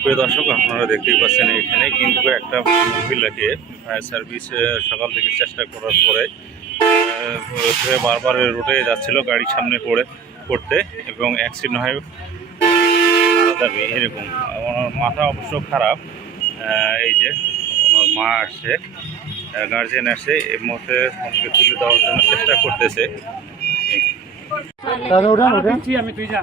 প্রিয় দর্শক আপনারা দেখতেই পাচ্ছেন এখানে কিন্তু একটা মহিলাকে ফায়ার সার্ভিস সকাল থেকে চেষ্টা করার পরে বারবার রুটে যাচ্ছিল গাড়ির সামনে পড়ে পড়তে এবং অ্যাক্সিডেন্ট হয়ে। মারা যাবে এরকম। ওনার মাথা অবশ্য খারাপ। এই যে ওনার মা আসছে গার্জেন আসে এই মুহূর্তে ওনাকে তুলে দেওয়ার জন্য চেষ্টা করতেছে। আমি তুই যা।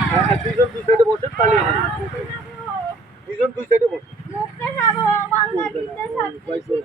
দুজন দুই সাইডে বসে তাহলে দুজন দুই সাইডে বসে। মুখটা সাবো বাংলা দিতে সাবো